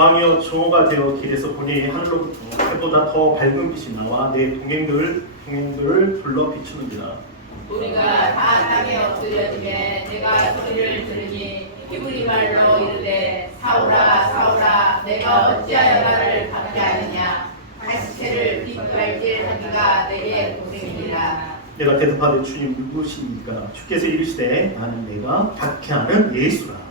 왕이여 종호가 되어 길에서 보니 하늘로부터 해보다 더 밝은 빛이 나와 내 동행들을 불러 비추는지라. 우리가 다 땅에 엎드려지매 내가 소리를 들으니 히브리 말로 이르되 사울아 사울아 내가 어찌하여 나를 박해하느냐 가시체를 빗발질하기가 내게 고생이니라. 내가 대답하되 주님 누구십니까? 주께서 이르시되 나는 내가 박해하는 예수라.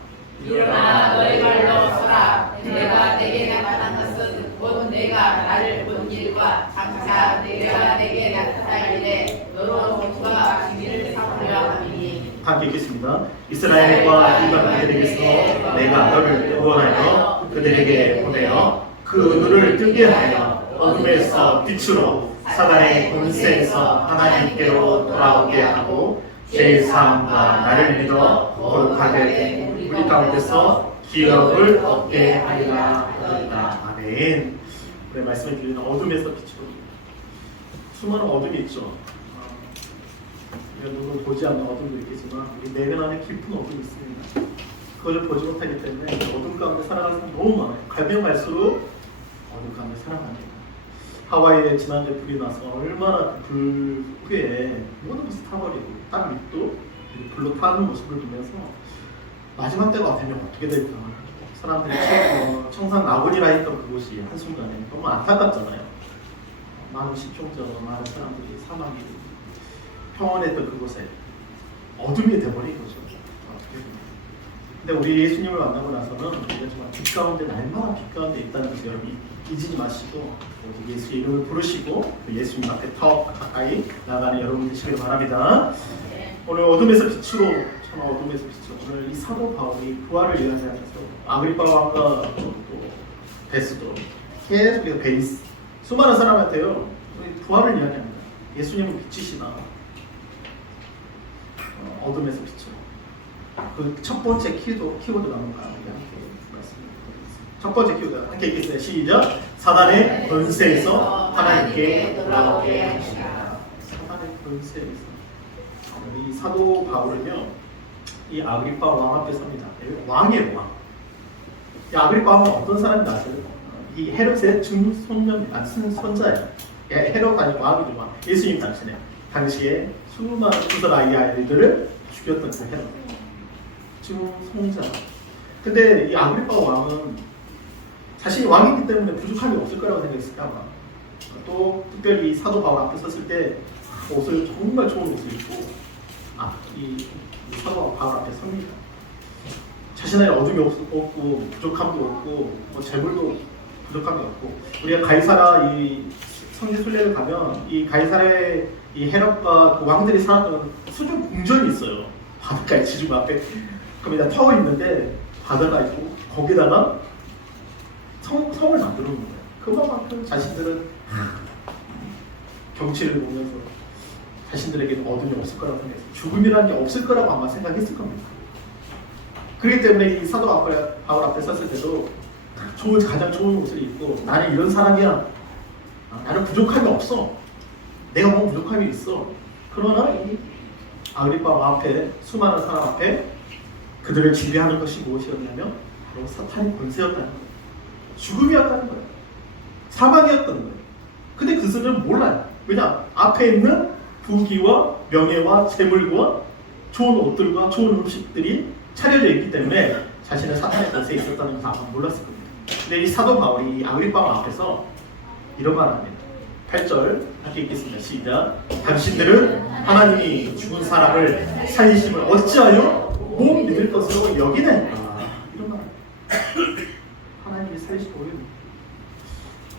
일어나 너의 발로 서라. 내가 내게 나타난 것은 곧 내가 나를 본 일과 장차 내가 내게 나타날 일에 너로 복과 비밀을 삼으려 함이니. 함께 읽겠습니다. 이스라엘과 유다 그들에게서 내가 너를 구원하여 그들에게 보내어 그 눈을 뜨게 하여 어둠에서 빛으로 사단의 권세에서 하나님께로 돌아오게 하고 죄사함과 나를 믿어 거룩하게 된 우리 가운데서 기업을 얻게 하리라. 아멘. 우리 말씀을 드리는 어둠에서 빛으로. 수많은 어둠이 있죠. 우리가 눈으로 보지 않는 어둠도 있겠지만 우리 내면 안에 깊은 어둠이 있습니다. 그것을 보지 못하기 때문에 어둠 가운데 살아가는 사람이 너무 많아요. 가면 갈수록 어둠 가운데 살아갑니다. 하와이에 지난주에 불이 나서 얼마나 그 불 후에 모든 것을 타버리고 땅 밑도 불로 타는 모습을 보면서 마지막 때가 되면 어떻게 될까. 사람들이 청상 나고리라 했던 그곳이 한순간에 너무 안타깝잖아요. 많은 시종자로 많은 사람들이 사망이 평온했던 그곳에 어둠이 돼버린 거죠. 어떻게 보면. 근데 우리 예수님을 만나고 나서는 우리가 정말 빛 가운데 날마다 빛 가운데 있다는 것을 여러분 잊지 마시고 예수 이름을 부르시고 예수님 앞에 더 가까이 나가는 여러분 되시길 바랍니다. 오늘 어둠에서 빛으로 참 어둠에서 빛으로 오늘 이 사도 바울이 부활을 이야기하면서 아그리파 왕과 또 베스도 계속해서 베이스 수많은 사람한테요 부활을 이야기합니다. 예수님은 빛이시다. 어둠에서 빛으로 그 첫 번째 키워드 나온가 우리 함께 말씀드리겠습니다. 첫 번째 키워드 함께 읽겠습니다. 시작. 사단의 권세에서 하나님께 돌아오게 하시라. 사단의 권세에서 이 사도 바울은요 이 아그리파 왕 앞에 섭니다. 왕이에요 왕. 이 아그리파 왕은 어떤 사람인지 아세요? 이 헤롯의 손자예요. 헤롯 아니 왕이죠 왕. 예수님 당시에 수많은 두살 아이들을 죽였던 그 헤롯. 총자. 근데 이 아그리파 왕은 자신이 왕이기 때문에 부족함이 없을 거라고 생각했을까 봐. 또 특별히 사도 바울 앞에 섰을 때 옷을 정말 좋은 옷을 입고 이 사도 바울 앞에 섭니다. 자신의 어둠이 없고 부족함도 없고 뭐 재물도 부족함이 없고 우리가 가이사라 이 성지 순례를 가면 이 가이사라의 이 헤롯과 그 왕들이 살았던 수중 궁전이 있어요. 바닷가에 지중 앞에 거기다 타워 있는데 바다가 있고 거기다가 성을 만들어 놓은 거예요. 그만큼 자신들은 경치를 보면서 자신들에게는 어둠이 없을 거라고 생각했어요. 죽음이라는 게 없을 거라고 아마 생각했을 겁니다. 그렇기 때문에 이 사도 바울 앞에 섰을 때도 가장 좋은 옷을 입고 나는 이런 사람이야. 나는 부족함이 없어. 내가 뭐 부족함이 있어. 그러나 이 아그리파 왕 앞에 수많은 사람 앞에 그들을 지배하는 것이 무엇이었냐면 바로 사탄의 권세였다는 거예요. 죽음이었다는 거예요. 사망이었다는 거예요. 근데 그들은 몰라요. 왜냐? 앞에 있는 부귀와 명예와 재물과 좋은 옷들과 좋은 음식들이 차려져 있기 때문에 자신은 사탄의 권세에 있었다는 것을 아마 몰랐을 겁니다. 근데 이 사도 바울이 아그리파 왕 앞에서 이런 말을 합니다. 8절 함께 읽겠습니다. 시작. 당신들은 하나님이 죽은 사람을 살리심을 어찌하여 못 믿을 것으로 여기네. 이런 말. 하나님이 살리시고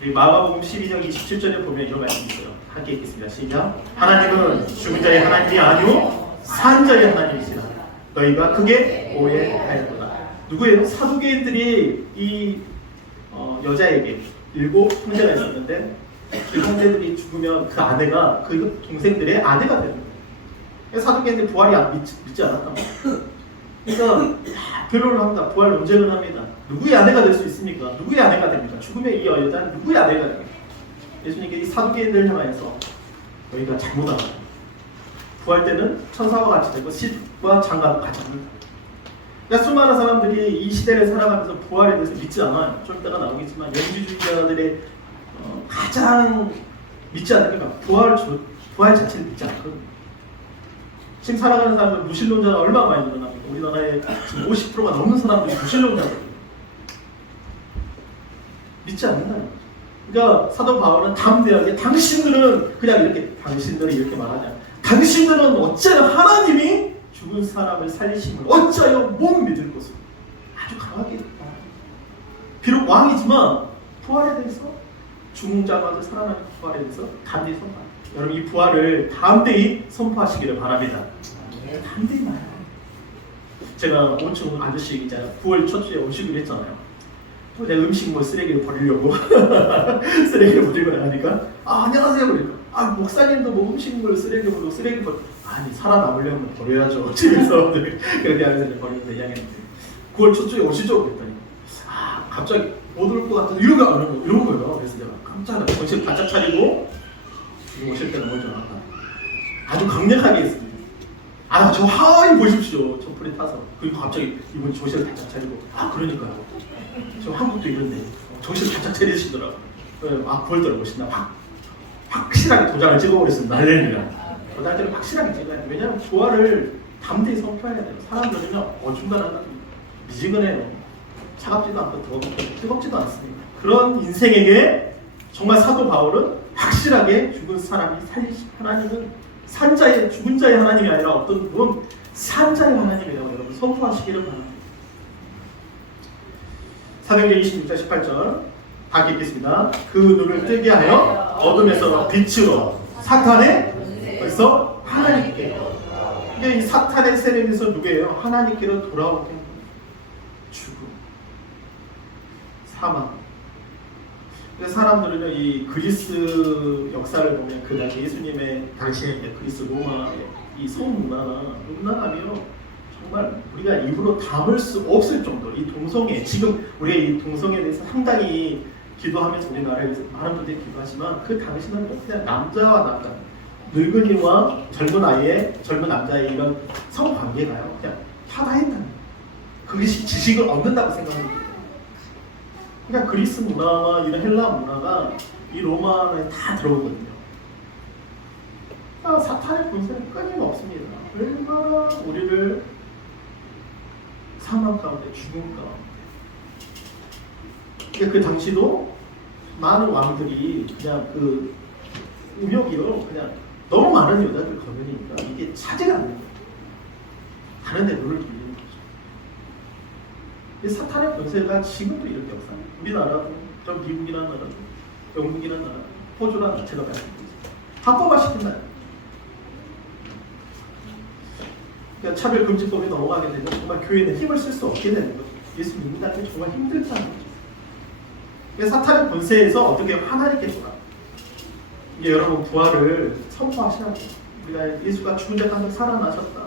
우리 마가복음 12장 27절에 보면 이런 말씀이 있어요. 함께 읽겠습니다. 시작. 하나님은 죽은 자의 하나님이 아니오 산 자의 하나님이시라. 너희가 크게 오해하였도다. 누구예요? 사두개인들이 이 여자에게 7 형제가 있었는데 그 형제들이 죽으면 그 아내가 그 동생들의 아내가 되는 거예요. 사두개인들 부활이 믿지 않았단 말이에요. 그러니까 변론을 합니다. 부활 논쟁을 합니다. 누구의 아내가 될 수 있습니까? 누구의 아내가 됩니까? 죽음의 이 여자는 누구의 아내가 됩니까? 예수님께 이 사두개인들을 향해서 너희가 잘못하다. 부활 때는 천사와 같이 되고 시과 장가도 같이 합니다. 그러니까 수많은 사람들이 이 시대를 살아가면서 부활에 대해서 믿지 않아요. 좀 이따가 나오겠지만 영지주의자들의 가장 믿지 않는 게 부활 자체를 믿지 않거든요. 지금 살아가는 사람들 무신론자가 얼마나 많이 늘어납니까? 우리나라에 지금 50%가 넘는 사람들이 무신론자거든요. 믿지 않는다는 거죠. 그러니까 사도 바울은 담대하게 당신들은 말하지 않아요. 당신들은 어찌하여 하나님이 죽은 사람을 살리심을 어찌하여 못 믿을 것을 아주 강하게 말합니다. 비록 왕이지만 부활에 대해서 죽은 자가 살아나는 부활에 대해서 담대히 선포합니다. 여러분 이 부활을 담대히 선포하시기를 바랍니다. 담대히 말해요. 제가 5층 아저씨 있잖아요. 9월 첫 주에 오시기로 했잖아요. 내 음식 쓰레기를 버리려고 쓰레기를 버리고 나가니까 안녕하세요 그러니까 목사님도 음식물 쓰레기 버리고 쓰레기 버리고 아니 살아남으려면 버려야죠. 집에서 그렇게 하면서 버리는데 이야기했는데 9월 첫 주에 오시죠 그랬더니 갑자기 못 올 것 같은 이런 거예요. 그래서 제가 깜짝 놀라서 정신 바짝 차리고 지금 오실 때는 먼저 나왔다. 아주 강력하게 했습니다. 저 하와이 보십시오. 저 풀에 타서. 그리고 갑자기 이분 정신을 바짝 차리고 그러니까요. 저 한국도 이런데 정신을 바짝 차리시더라고요. 부활절 멋있나 확실하게 도장을 찍어버렸습니다. 할렐루야. 도장을 확실하게 찍어야 돼요. 왜냐하면 부활을 담대히 선포해야 돼요. 사람들은요 어중간한 미지근해요. 차갑지도 않고 뜨겁지도 않습니다. 그런 인생에게 정말 사도 바울은 확실하게 죽은 사람이 살리신 하나님은 죽은 자의 하나님이 아니라 어떤 분은 산자의 하나님이라고 여러분 선포하시기를 바랍니다. 사도행전 26장 18절 다 읽겠습니다. 그 눈을 뜨게 하여 어둠에서 빛으로 사탄의 벌써 하나님께로. 이게 이 사탄의 세력에서 누구예요? 하나님께로 돌아오게 합니다. 죽음, 사망. 사람들은요 이 그리스 역사를 보면 그 당시 예수님의 당시에 그리스 로마의 이 성문화가며 정말 우리가 입으로 담을 수 없을 정도로 이 동성애 지금 우리가 이 동성애에 대해서 상당히 기도하면서 우리나라에서 많은 분들이 기도하지만 그 당시는 그냥 남자와 남자 늙은이와 젊은 남자의 이런 성관계가요 그냥 타다했다는 거예요. 그것이 지식을 얻는다고 생각합니다. 그러니까 그리스 문화와 이런 헬라 문화가 이 로마에 다 들어오거든요. 사탄의 본성은 끊임없습니다. 얼마나 우리를 사망 가운데 죽음 가운데. 그러니까 그 당시도 많은 왕들이 그냥 그 음욕이요 그냥 너무 많은 여자들 거느니까 이게 차지가 안 됩니다. 다른 데 눈을 돌리는 거죠. 사탄의 권세가 지금도 이렇게 역사합니다. 우리나라도, 저 미국이라는 나라도, 영국이라는 나라도, 호주라는 나라 제가 말씀드리죠. 합법화시킨다. 그러니까 차별금지법이 넘어가게 되면 정말 교회는 힘을 쓸 수 없게 되는 거죠. 예수 믿는다는 게 정말 힘들다는 거죠. 그러니까 사탄의 권세에서 어떻게 하나님께 돌아. 이게 여러분 부활을 선포하시라고. 우리가 예수가 죽은 자 가운데 살아나셨다.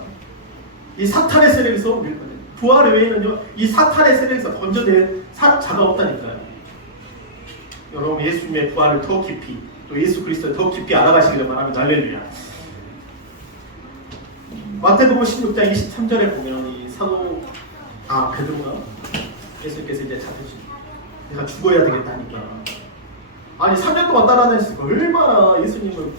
이 사탄의 세력에서 우리를 건져. 부활 외에는요 이 사탄의 세력에서 건져낼 자가 없다니까요. 여러분 예수님의 부활을 더 깊이 또 예수 그리스도를 더 깊이 알아가시기를 바랍니다. 할렐루야. 마태복음 16장 23절에 보면 이 사도 베드로가 예수님께서 이제 잡혀주시고 내가 죽어야 되겠다니까. 아니 3년 동안 따라다녔으니까 얼마나 예수님을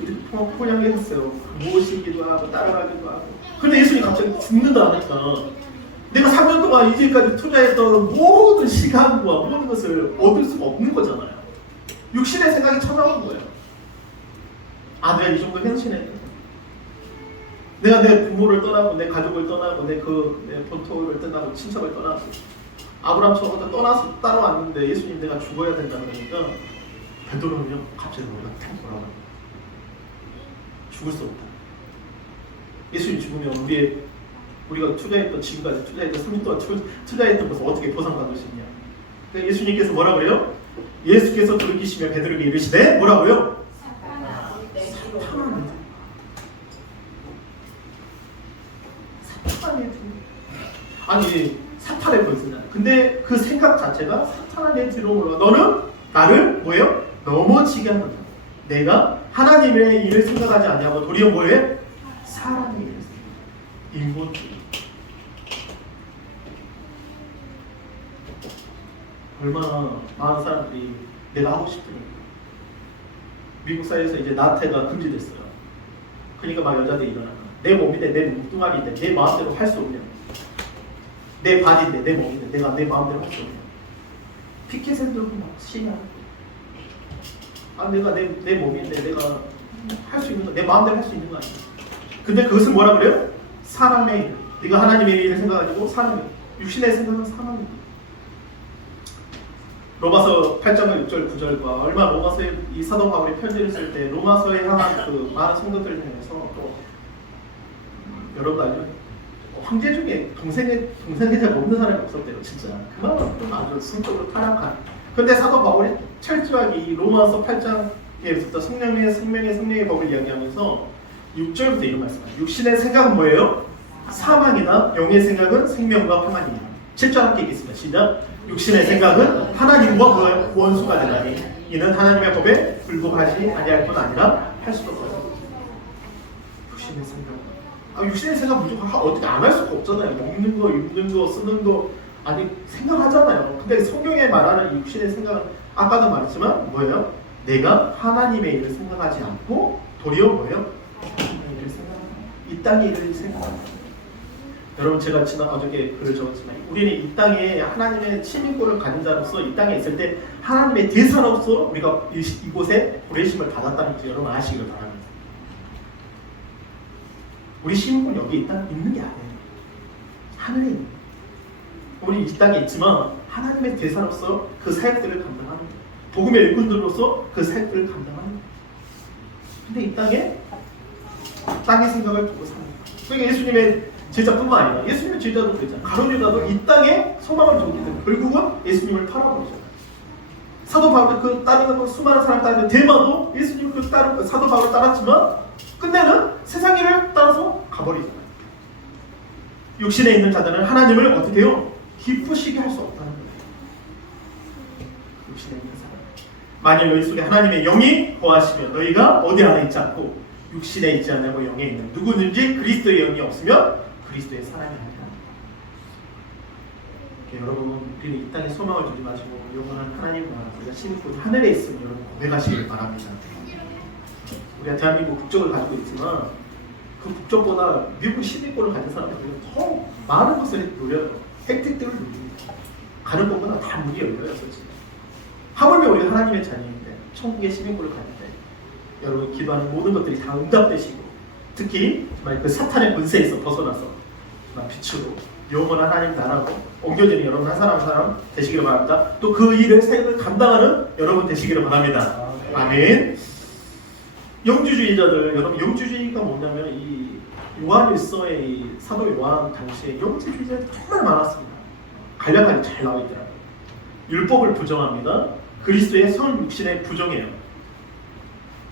이렇게 포장했어요. 모시기도 하고 따라가기도 하고. 근데 예수님이 갑자기 죽는다 하니까 내가 3년 동안 이제까지 투자했던 모든 시간과 모든 것을 얻을 수가 없는 거잖아요. 육신의 생각이 찾아오는 거예요. 내가 이 정도 헌신했다. 내가 내 부모를 떠나고 내 가족을 떠나고 내 본토를 떠나고 친척을 떠나고 아브라함처럼 떠나서 따라왔는데 예수님 내가 죽어야 된다는 거니까 베드로는요 갑자기 탁 돌아와요. 죽을 수 없다. 예수님 죽으면 우리가 투자했던 지금까지 투자했던 3년 동안 투자했던 것을 어떻게 보상받을 수 있냐. 그러니까 예수님께서 뭐라 그래요? 예수께서 돌이키시며 베드로에게 이르시되 뭐라고요? 사탄 아니 사탄의 권세잖아요. 근데 그 생각 자체가 사탄 안에 들어오라. 너는 나를 뭐예요? 넘어지게 한다. 내가 하나님의 일을 생각하지 않냐고 도리어 뭐해? 사람의 일을 인본주의. 얼마나 많은 사람들이 내가 하고 싶더라고요. 미국 사회에서 이제 나태가 금지됐어요. 그러니까 막 여자들이 일어나는 거야. 내 몸인데, 내 몸뚱아리인데 내 마음대로 할 수 없냐. 내 바디인데, 내 몸인데 내가 내 마음대로 할 수 없냐. 피켓을 들고 막 시위하는 거야. 내가 내 몸인데 내가 할 수 있는 거, 내 마음대로 할 수 있는 거 아니야. 근데 그것은 뭐라 그래요? 사람의 일. 네가 하나님의 일을 생각하고 사는 일. 육신의 생각은 사람의 일. 로마서 8장과 6절 9절과 얼마 로마서에 이 사도 바울이 편지를 쓸 때 로마서에 향한 그 많은 성도들을 향해서 또 여러분 알죠? 황제 중에 동생애자가 없는 사람이 없었대요. 진짜 그만큼 아주 성적으로 타락한. 근데 사도 바울이 철저하게 이 로마서 8장에부터 생명의 법을 이야기하면서 6절부터 이런 말씀을 해요. 육신의 생각은 뭐예요? 사망이나 영의 생각은 생명과 평안이다. 7절 함께 읽겠습니다. 시작. 육신의 생각은 하나님과 원수가 되다니 이는 하나님의 법에 불복하지 아니할 뿐 아니라 할 수도 없어요. 육신의 생각. 육신의 생각 무조건 어떻게 안 할 수가 없잖아요. 먹는 거, 입는 거, 쓰는 거 아니 생각하잖아요. 근데 성경에 말하는 육신의 생각은 아까도 말했지만 뭐예요? 내가 하나님의 일을 생각하지 않고 도리어 뭐예요? 이 땅의 일을 생각합니다. 여러분 제가 어저께 글을 적었지만 우리는 이 땅에 하나님의 시민권을 가진 자로서 이 땅에 있을 때 하나님의 대사로서 우리가 이곳에 보내심을 받았다는 것을 여러분 아시기를 바랍니다. 우리 시민권 여기 있는 게 아니에요. 하늘에 있는 거예요. 우리 이 땅에 있지만 하나님의 대사로서 그 사역들을 감당하는 거예요. 복음의 일꾼들로서 그 사역들을 감당하는 거예요. 근데 이 땅의 생각을 두고 사는 거예요. 그러니까 예수님의 제자뿐만 아니라 예수님의 제자도 그랬잖아요. 가룟 유다도 이 땅에 소망을 두기 때문에 결국은 예수님을 팔아버리잖아요. 사도 바울도 그 따르는 수많은 사람 따르는 데마도 예수님 그 사도 바울을 따랐지만 끝내는 세상 일을 따라서 가버리잖아요. 육신에 있는 자들은 하나님을 어떻게 해요? 기쁘시게 할 수 없다는 거예요. 육신에 있는 사람. 만일 너희 속에 하나님의 영이 거하시면 너희가 어디 안에 있지 않고 육신에 있지 않고 영에 있는 누구든지 그리스도의 영이 없으면 그리스도의 사람이 아니라. 여러분 우리는 이 땅에 소망을 두지 마시고 영원한 하나님 나라 우리가 신분 하늘에 있으면 여러분 고백하시길 바랍니다. 우리가 대한민국 국적을 가지고 있지만 그 국적보다 미국 시민권을 가진 사람들은 더 많은 것을 누려요. 혜택들을 누립니다. 가는 것보다 다 문이 열려요. 솔직히. 하물며 우리가 하나님의 자녀인데 천국의 시민권을 가질 때 여러분 기도하는 모든 것들이 다 응답되시고 특히 정말 그 사탄의 권세에서 벗어나서 정말 빛으로 영원한 하나님 나라로 옮겨지는 여러분 한 사람 한 사람 되시기를 바랍니다. 또 그 일을 사역을 감당하는 여러분 되시기를 바랍니다. 아멘. 영주주의자들 여러분 영주주의가 뭐냐면 이 요한일서의 이 사도 요한 당시에 영주주의자들이 정말 많았습니다. 간략하게 잘 나와 있더라고요. 율법을 부정합니다. 그리스도의 성 육신에 부정해요.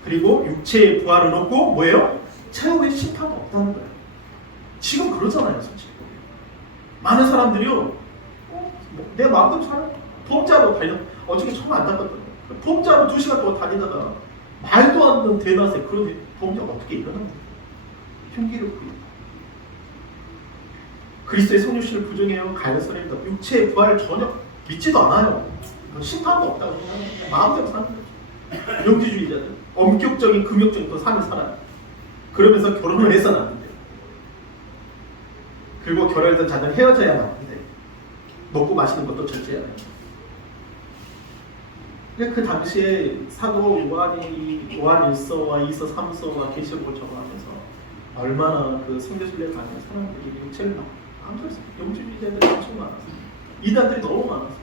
그리고 육체의 부활은 없고 뭐예요? 최후의 심판도 없다는 거예요. 지금 그러잖아요, 솔직히. 많은 사람들이요, 내 마음대로 살아. 범죄하러 달려. 어저께 정말 안타깝더라고요. 범죄하러 2시간 동안 다니다가 말도 안 되는 대낮에 그런 범죄가 어떻게 일어난 거예요? 흉기롭고. 그리스도의 성육신을 부정해요. 가련선입니다. 육체의 부활을 전혀 믿지도 않아요. 심판도 없다고 생각해요. 마음대로 사는 거죠. 영지주의자들. 엄격적인 금욕적인 또 삶을 살아요. 그러면서 결혼을 해서는 안 된대요. 그리고 결혼했던 자는 헤어져야만 하는데 먹고 마시는 것도 절제해야 돼요. 그 당시에 사도 요한이 요한일서와 2서 3서와 계시록을 적어하면서 얼마나 그 성교순례를 가는 사람들이 육체를 막 암살했어요. 영주주의자들이 엄청 많았어요. 이단들이 너무 많았어요.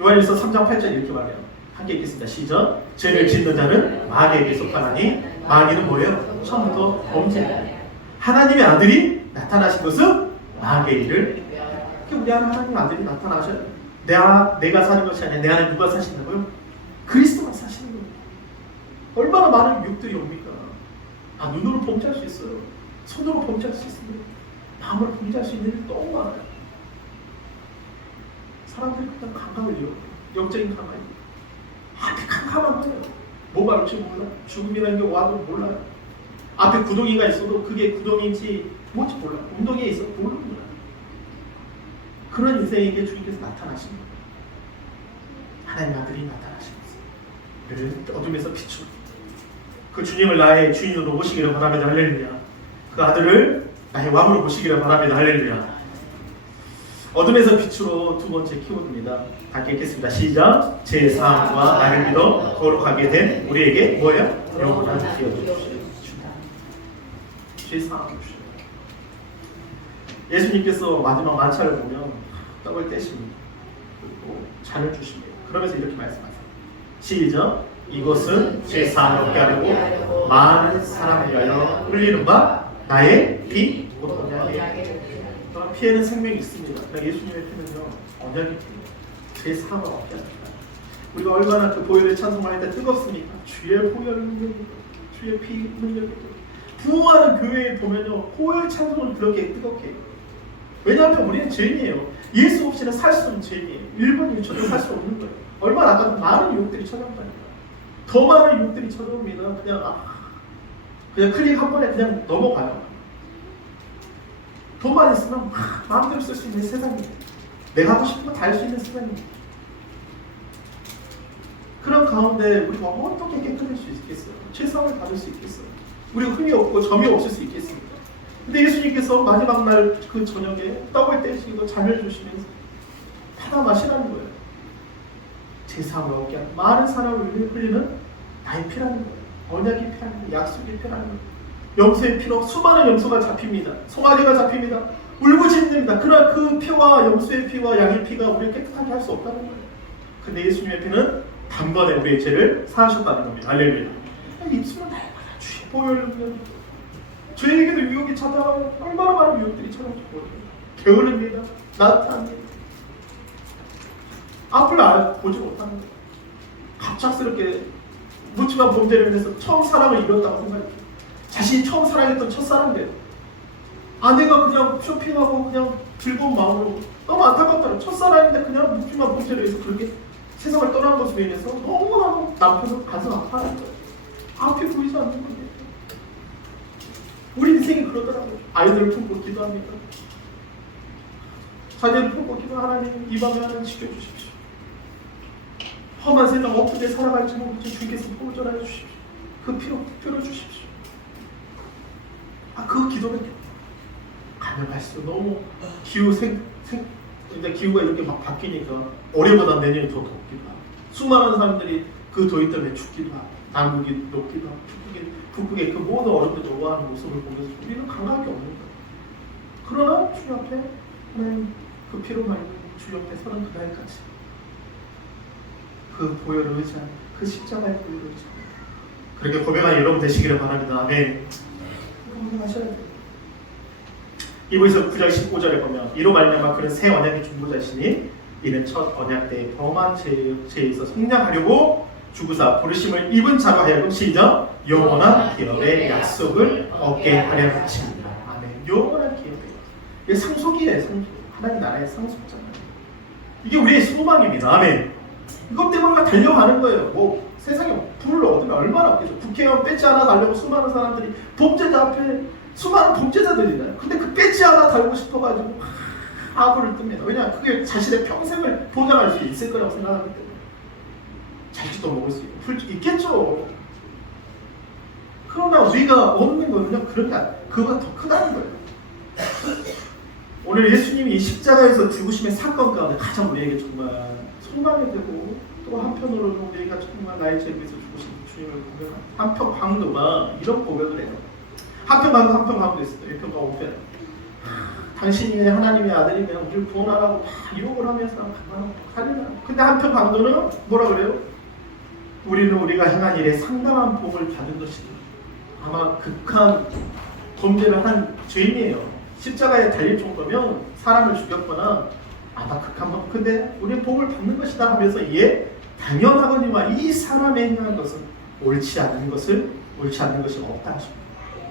요한일서 3장 8절 이렇게 말해요. 함께 읽겠습니다. 시작. 죄를 짓는 자는 마귀에게 속하나니 마귀는 뭐예요? 처음부터 범죄예요. 하나님의 아들이 나타나신 것은 마귀의 일을. 우리 안에 하나님 아들이 나타나셔요. 내가 사는 것이 아니라 내 안에 누가 사신다고요? 그리스도가 사시는 거예요. 얼마나 많은 육들이 옵니까? 눈으로 범죄할 수 있어요. 손으로 범죄할 수 있어요. 마음으로 범죄할 수 있는 일이 너무 많아요. 사람들이 그냥 감각을 잃어요. 영적인 감각이. 앞에 캄캄한 거예요. 뭐가 올지 몰라. 죽음이라는 게 와도 몰라요. 앞에 구덩이가 있어도 그게 구덩이인지 뭔지 몰라. 웅덩이에 있어도 모르는 거야. 그런 인생에게 주님께서 나타나신 거예요. 하나님 아들이 나타나신 거예요. 우리를 어둠에서 빛으로 그 주님을 나의 주인으로 모시기를 바랍니다. 할렐루야. 그 아들을 나의 왕으로 모시기를 바랍니다. 할렐루야. 어둠에서 빛으로 두 번째 키워드입니다. 다 읽겠습니다. 시작. 제 사랑과 나를 믿어 거룩하게 된 우리에게 뭐예요? 영원한 기업을 주시다. 제 사랑을 주시다. 예수님께서 마지막 만찬을 보면 떡을 떼십니다. 그리고 잔을 주십니다. 그러면서 이렇게 말씀하세요. 시작. 이것은 제 사랑을 얻게 하려고 많은 사람을 위하여 흘리는 바 나의 피 곧 언약의 피에는 생명이 있습니다. 그러니까 예수님의 피는요 언약의 피입니다. 제 사랑을 얻게 합니다. 우리가 얼마나 그 보혈의 찬송을 할 때 뜨겁습니까? 주의 보혈을 흘려주고 주의 피 흘려주고 부흥하는 교회에 보면요 보혈 찬송을 그렇게 뜨겁게 해요. 왜냐하면 우리는 죄인이에요. 예수 없이는 살 수 없는 죄인이에요. 1번 1초도 살 수 없는 거예요. 얼마나 아까 많은 유혹들이 찾아온다니까. 더 많은 유혹들이 찾아옵니다. 그냥 클릭 한 번에 그냥 넘어가요. 돈만 있으면 마음대로 쓸 수 있는 세상이에요. 내가 하고 싶은 거 다 할 수 있는 세상이에요. 그런 가운데 우리가 어떻게 깨끗할 수 있겠어요? 최선을 다할 수 있겠어요? 우리가 흠이 없고 점이 없을 수 있겠습니까? 근데 예수님께서 마지막 날 그 저녁에 떡을 떼시고 잔을 주시면서 받아 마시라는 거예요. 제 사랑을 얻게 하는 많은 사랑을 흘리는 나의 피라는 거예요. 언약의 피라는 거예요. 약속의 피라는 거예요. 염소의 피로 수많은 염소가 잡힙니다. 송아지가 잡힙니다. 울부짖습니다. 그러나 그 피와 염소의 피와 양의 피가 우리를 깨끗하게 할 수 없다는 거예요. 근데 예수님의 피는 단번에 우리의 죄를 사하셨다는 겁니다. 할렐루야. 입술은 날마다 주의 보혈을 흘려주고 저에게도 유혹이 찾아와요. 얼마나 많은 유혹들이 찾아오고 게으릅니다. 나타납니다. 앞을 보지 못하는 거예요. 갑작스럽게 묻지마 범죄를 해서 처음 사랑을 잃었다고 생각해요. 자신이 처음 사랑했던 첫사랑들 아내가 그냥 쇼핑하고 그냥 즐거운 마음으로 너무 안타깝더라고요. 첫사랑인데 그냥 묻지마 범죄를 해서 그렇게 세상을 떠난 것으로 인해서 너무나도 남편은 가슴 아파하는 거예요. 앞이 보이지 않는 거예요. 우리 인생이 그러더라고요. 아이들을 품고 기도합니다. 자녀를 품고 기도 하나님 이 밤에 하나님 지켜주십시오. 험한 세상 어떻게 살아갈지 모르지 주께서 보존하여 주십시오. 그 피로 붙들어 주십시오. 그 기도는 가면 갈수록 너무 기후가 이렇게 막 바뀌니까 올해보다 내년이 더 덥기도 하고 수많은 사람들이 그 더위 때문에 죽기도 하고 남극이 녹기도 하고 북극의 그 모든 얼음들 녹아하는 모습을 보면서 우리는 강할 게 없는 거예요. 그러나 주 앞에 하나님 그 피로 말미암아 주 옆에 서는 그날까지 그 보혈을 의지하는 그 십자가의 보혈을 의지하는 그렇게 고백한 여러분 되시기를 바랍니다. 아멘. 하셔야 돼요. 이보에서 9장 15절에 보면 이로 말미암아 그는 새 언약의 중보자시니 이는 첫 언약 때의 범한 죄에서 속량하려고 주구사 부르심을 입은 자로 하여금 시작 영원한 기업의 약속을 얻게 하려 하십니다. 아멘. 영원한 기업의 이게 상속이에요. 상속. 하나님 나라의 상속잖아요. 이게 우리의 소망입니다. 아멘. 이것 때문에 달려가는 거예요. 뭐 세상에 불을 얻으면 얼마나 없겠죠. 국회의원 배지 하나 달려고 수많은 사람들이 범죄자 앞에 수많은 범죄자들이잖아요. 근데 그 배지 하나 달고 싶어가지고 아부를 뜹니다. 왜냐하면 그게 자신의 평생을 보장할 수 있을 거라고 생각하기 때문에 자식도 먹을 수 있고 풀 있겠죠. 그러나 우리가 얻는 거는요 그런 게 아니에요. 그거보다 더 크다는 거예요. 오늘 예수님이 이 십자가에서 죽으심의 사건 가운데 가장 우리에게 정말 소망이 되고 또 한편으로는 우리가 정말 나의 죄를 위해서 죽으신 주님을 고백합니다. 한편 강도가 이런 고백을 해요. 한편 강도 있어요. 1편 강도 5편. 당신이 하나님의 아들이면 우리를 구원하라고 막 유혹을 하면서 가려고. 근데 한편 강도는 뭐라 그래요? 우리가 행한 일에 상당한 복을 받은 것이다. 아마 극한 범죄를 한 죄인이에요. 십자가에 달릴 정도면 사람을 죽였거나 아마 극한 법. 근데 우리는 복을 받는 것이다 하면서 이에 당연하거니와 이 사람이 행한 것은 옳지 않는 것이 없다 하십니다.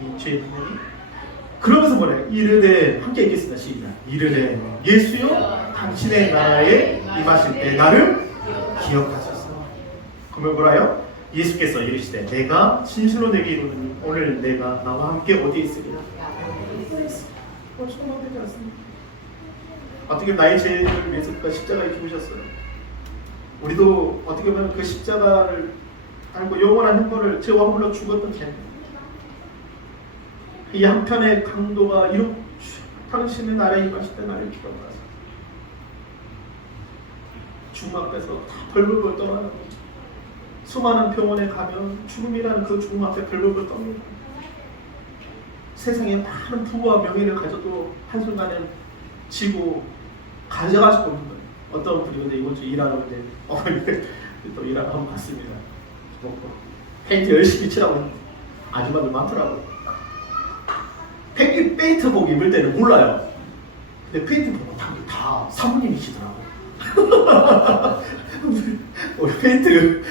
이 죄의 분명히. 그러면서 뭐래요? 이르되 함께 읽겠습니다. 시작. 이르되 예수여 당신의 나라에 임하실 때 나를 기억하소서. 그러면 뭐라요? 예수께서 이르시되 내가 진실로 내게 이르노니 오늘 내가 나와 함께 어디에 있으리라? 소망되지 않습니다. 어떻게 나의 죄를 위해서 그가 십자가에 죽으셨어요. 우리도 어떻게 보면 그 십자가를 달고 영원한 형벌을 죄와 홀로 죽었던 죄입니다. 이 한편의 강도가 이렇게 당신의 나라에 임하실 때 나를 기억하소서. 죽음 앞에서 다 벌벌벌 떠나는 거죠. 수많은 병원에 가면 죽음이라는 그 죽음 앞에 벌벌벌 떠니다. 세상에 많은 부와 명예를 가져도 한순간에 지고 가져가시고 오는 거예요. 어떤 분이 근데 이번 주 일하러 이제 어머니들 또 일하러 한번 갔습니다. 페인트 열심히 칠하고 있는데 아줌마들 많더라고요. 페인트복 입을 때는 몰라요. 근데 페인트복 다 사모님이시더라고요. 페인트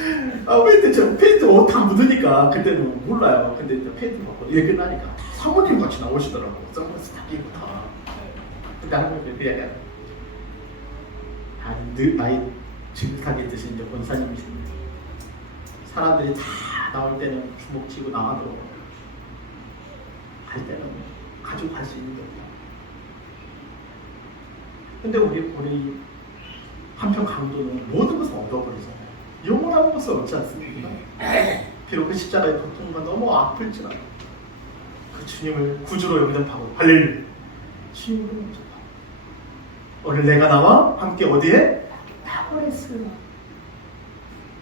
옷 다 묻으니까 그때는 몰라요. 근데 이제 페인트 받고 일 끝나니까 사모님 같이 나오시더라고요. 선글라스 딱 끼고 다. 근데 하는 그 얘기야. 늘 나이 지긋하게 드신 이제 권사님이십니다. 사람들이 다 나올 때는 주먹 쥐고 나와도 갈 때는 가지고 갈 수 있는 게 없다. 근데 우리 한편 강도는 모든 것을 얻어버리잖아요. 영원한 것을 얻지 않습니까? 비록 그 십자가의 고통과 너무 아플지라도 그 주님을 구주로 영접하고 할렐루야. 주님을 영접하고 오늘 내가 나와 함께 어디에? 나버렸어요.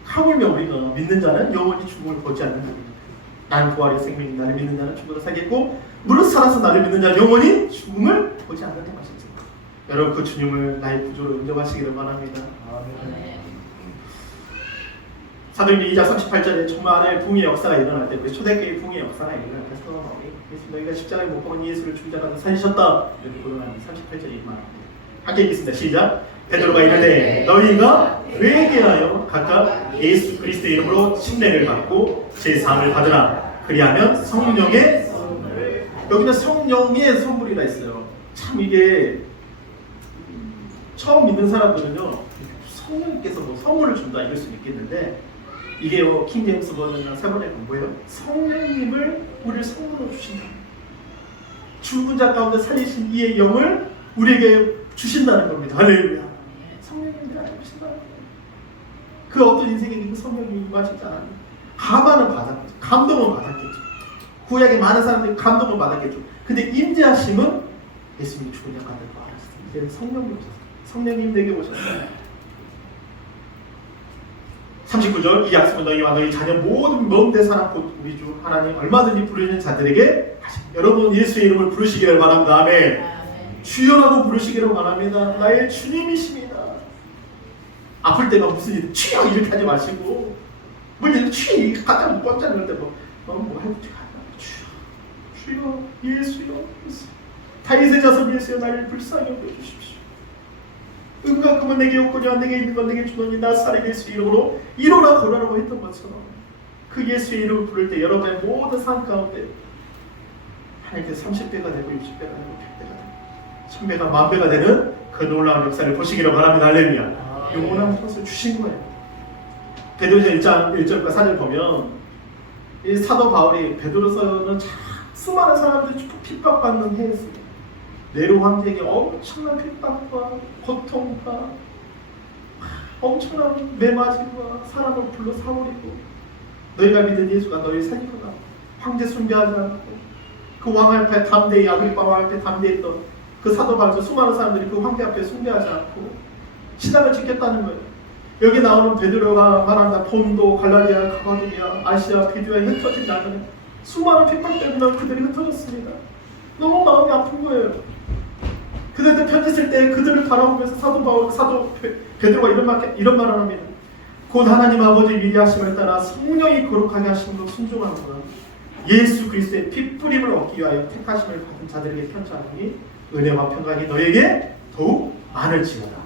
하물며 우리가 믿는 자는 영원히 죽음을 보지 않는다. 나는 부활의 생명이 나를 믿는 자는 죽어도 살겠고 무릇 살아서 나를 믿는 자는 영원히 죽음을 보지 않는다 하셨습니다. 여러분 그 주님을 나의 구주로 영접하시기를 바랍니다. 아멘. 사도행전 2장 38절에 정말 붕의 역사가 일어날 때 우리 초대교회 붕의 역사가 일어날 때 예수 너희가 십자가에 못 박은 예수를 죽자가 살리셨다 이렇게 고론하는 38절에 말합니다. 함께 읽겠습니다. 시작. 베드로가 이르되 너희가 그에게 하여 각각 예수 그리스도의 이름으로 침례를 받고 제사함을 받으라. 그리하면 성령의 선물. 여기는 성령의 선물이라 있어요. 참 이게 처음 믿는 사람들은요 성령님께서 뭐 선물을 준다 이럴 수 있겠는데 이게요 킹제임스 버전이나 세 번의 뭐예요? 성령님을 우리를 선물로 주신다. 죽은 자 가운데 살리신 이의 영을 우리에게 주신다는 겁니다. 할렐루야. 성령님이 알고 계신다. 그 어떤 인생에게 그 성령님이 임하시지 않았냐. 가만은 받았겠죠. 감동은 받았겠죠. 구약의 많은 사람들이 감동을 받았겠죠. 근데 임재하심은 예수님이 죽은 자 가운데 알았어요. 이제는 성령님 오셨어요. 성령님 내게 오셨어요. 39절 이 약속은 너희와 너희 자녀 모든 먼데 사람 곧 우리 주 하나님 얼마든지 부르시는 자들에게 하십니다. 여러분 예수의 이름을 부르시기를 바랍니다. 아멘. 주여라고 부르시기를 바랍니다. 나의 주님이십니다. 아플 때가 무슨 일 취하 이렇게 하지 마시고 뭘 취 가장 깜짝 놀랄 때뭐 주여 예수여 다윗의 자손 예수여 나를 불쌍히 여겨주십시오. 은과 금은 내게 없거니와 내게 있는 건 내게 주노니 나사렛 예수 이름으로 이로라 걸으라고 했던 것처럼 그 예수의 이름을 부를 때 여러분의 모든 삶 가운데 하나님께서 30배가 되고 60배가 되고 100배가 되고 1000배가 10,000배가 되는 그 놀라운 역사를 보시기를 바랍니다. 할렐루야. 영원한 것을 주신 거예요. 베드로서 1절과 4절 보면 이 사도 바울이 베드로서는 수많은 사람들이 핍박받는 해였습니다. 네로 황제에게 엄청난 핍박과 고통과 엄청난 매맞음과 사람을 불러 사버리고 너희가 믿는 예수가 너희 살리거나 황제 숭배하지 않고 그 왕 앞에 담대히 아그리파 왕 앞에 담대히 있던 그 사도 바울 수많은 사람들이 그 황제 앞에 숭배하지 않고 신앙을 지켰다는 거예요. 여기 나오는 베드로가 말한다. 본도, 갈라디아, 가바도기아, 아시아, 비두아에 흩어진 나라는 수많은 핍박 때문에 그들이 흩어졌습니다. 너무 마음이 아픈 거예요. 그들도 편지 쓸 때 그들을 바라보면서 사도 베드로가 이런 말을 합니다. 곧 하나님 아버지 위대하심을 따라 성령이 거룩하게 하심으로 순종하노라. 예수 그리스도의 핏뿌림을 얻기 위하여 택하심을 받은 자들에게 편지하노니 은혜와 평강이 너에게 더욱 많을지어다.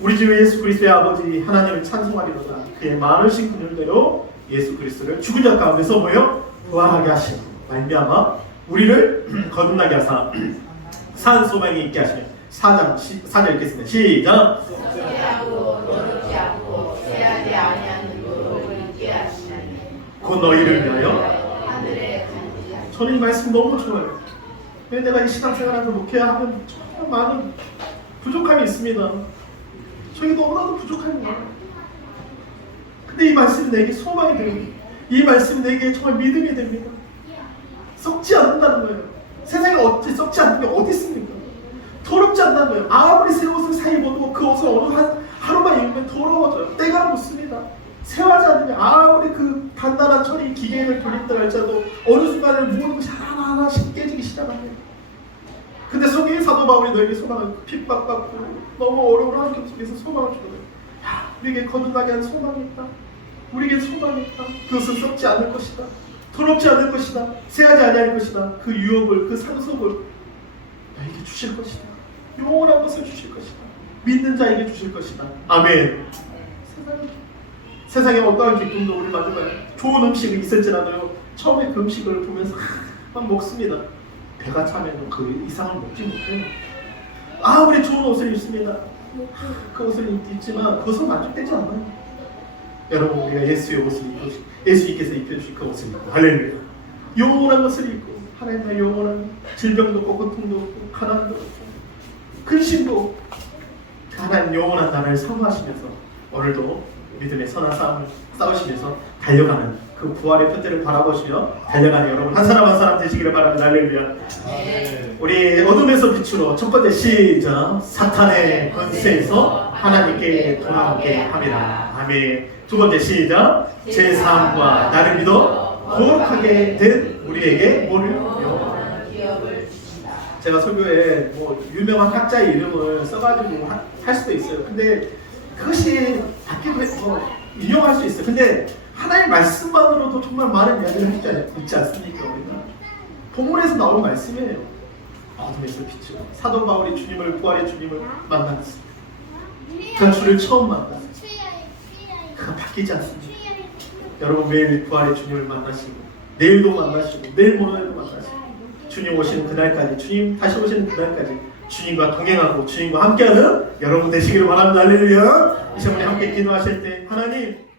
우리 주 예수 그리스도의 아버지 하나님을 찬송하리로다. 그의 많으신 긍휼대로 예수 그리스도를 죽은 자 가운데서 부활하게 하시고 말미암아 우리를 거듭나게 하사 산 소망이 있게 하시며 4절 읽겠습니다. 시작. 섭취하고 노릇지 않고 세하지 아니하는 노릇을 있게 하시나니 곧 너희를 위하여 하늘에 간지하시고. 저는 이 말씀 너무 좋아요. 왜 내가 이 신앙생활하면서 목회하면 정말 많은 부족함이 있습니다. 저희 너무나도 부족합니다. 근데 이 말씀이 내게 소망이 됩니다. 이 말씀이 내게 정말 믿음이 됩니다. 썩지 않는다는 거예요. 세상에 어찌 썩지 않는 게 어디 있습니까? 더럽지 않다는 거예요. 아무리 새 옷을 사 입어도 그 옷을 어느 하루만 입으면 더러워져요. 때가 묻습니다. 세화지 않으면 아무리 그 단단한 철이 기계를 돌린다 할지라도 어느 순간에 모든 것이 하나하나씩 깨지기 시작합니다. 근데 성경의 사도 바울이 너에게 소망을 핍박받고 너무 어려운 환경 속에서 소망을 주거든요. 야, 우리에게 거듭나게 하는 소망이 있다. 우리에게 소망이 있다. 그것은 썩지 않을 것이다. 더럽지 않을 것이다. 새하지 아니할 것이다. 그 유업을, 그 상속을 너에게 주실 것이다. 영원한 것을 주실 것이다. 믿는 자에게 주실 것이다. 아멘. 세상에 어떠한 기쁨도 우리 만들어요. 좋은 음식이 있을지라도요. 처음에 그 음식을 보면서 막 먹습니다. 배가 차면 그 이상을 먹지 못해요. 아무리 좋은 옷을 입습니다. 그 옷을 입지만 그것은 만족되지 않아요. 여러분, 우리가 예수의 옷을 입고 예수님께서 입혀주신 그 옷을 입고 할렐루야. 영원한 것을 입고 하나님의 영원한 질병도 없고 고통도 없고 가난도 없고 근심도 없고 하나님 영원한 나라를 사모하시면서 오늘도 믿음의 선한 싸움을 싸우시면서 달려가는 그 부활의 표대를 바라보시며 달려가는 여러분 한 사람 한 사람 되시기를 바랍니다. 할렐루야. 우리 어둠에서 빛으로 첫 번째 시작. 사탄의 권세에서 하나님께 돌아오게 합니다. 아멘. 두 번째 시작. 제 삶과 나를 믿어 거룩하게 된 우리에게 뭐를 영원한 기업을 주신다. 제가 설교에 뭐 유명한 학자의 이름을 써가지고 할 수도 있어요. 근데 그것이 받기도 인용할 수 있어요. 근데 하나님 말씀만으로도 정말 많은 이야기를 있지 않습니까? 우리가 본문에서 나오는 말씀이에요. 어둠에서 빛으로 사도 바울이 주님을 부활의 주님을 만났습니다. 그 주를 처음 만났어요. 그가 바뀌지 않습니다. 여러분 매일 부활의 주님을 만나시고 내일도 만나시고 내일 모레도 만나시고 주님 오시는 그날까지 주님 다시 오시는 그날까지 주님과 동행하고 주님과 함께하는 여러분 되시기를 바랍니다. 할렐루야. 이 시간에 함께 기도하실 때 하나님